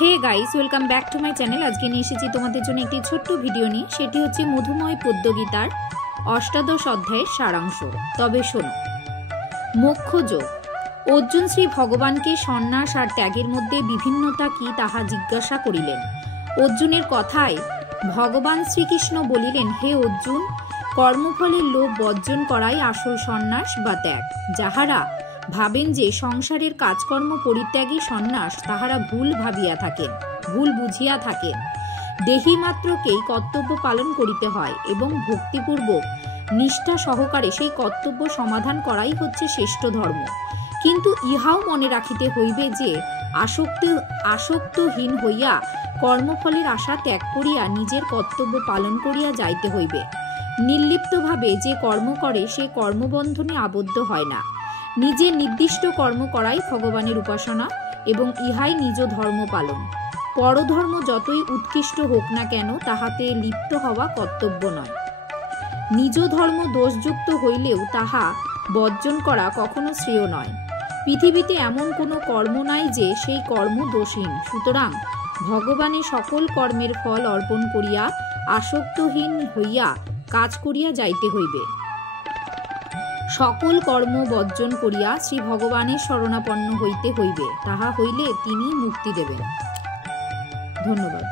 Hey guys, welcome back to my channel. আজকে নিয়ে এসেছি তোমাদের জন্য একটি ছোট্ট ভিডিও নিয়ে। সেটি হচ্ছে মধুময় পদ্যগীতার অষ্টাদশ অধ্যায়ের সারাংশ। তবে শোনো। মোক্ষ যোগ। অর্জুন শ্রী ভগবানকে সন্ন্যাস আর ত্যাগের মধ্যে বিভিন্নতা কি তাহা জিজ্ঞাসা করিলেন। অর্জুনের কথায় ভগবান শ্রীকৃষ্ণ বলিলেন, হে অর্জুন, কর্মফলের লোভ বর্জন করাই আসল সন্ন্যাস বা ত্যাগ। যাহারা ভাবেন যে সংসারের কাজকর্ম পরিত্যাগী সন্ন্যাস, তাহারা ভুল ভাবিয়া থাকেন, ভুল বুঝিয়া থাকেন। দেহি মাত্রকেই কর্তব্য পালন করিতে হয় এবং ভক্তিপূর্বক নিষ্ঠা সহকারে সেই কর্তব্য সমাধান করাই হচ্ছে শ্রেষ্ঠ ধর্ম। কিন্তু ইহাও মনে রাখিতে হইবে যে আসক্তহীন হইয়া কর্মফলের আশা ত্যাগ করিয়া নিজের কর্তব্য পালন করিয়া যাইতে হইবে। নির্লিপ্তভাবে যে কর্ম করে সে কর্মবন্ধনে আবদ্ধ হয় না। নিজের নির্দিষ্ট কর্ম করাই ভগবানের উপাসনা এবং ইহাই নিজ ধর্ম পালন। পরধর্ম যতই উৎকৃষ্ট হোক না কেন, তাহাতে লিপ্ত হওয়া কর্তব্য নয়। নিজ ধর্ম দোষযুক্ত হইলেও তাহা বর্জন করা কখনো শ্রেয় নয়। পৃথিবীতে এমন কোনো কর্ম নাই যে সেই কর্ম দোষহীন। সুতরাং ভগবানের সকল কর্মের ফল অর্পণ করিয়া আসক্তহীন হইয়া কাজ করিয়া যাইতে হইবে। সকল কর্ম বর্জন করিয়া শ্রী ভগবানের শরণাপন্ন হইতে হইবে। তাহা হইলে তিনি মুক্তি দেবেন। ধন্যবাদ।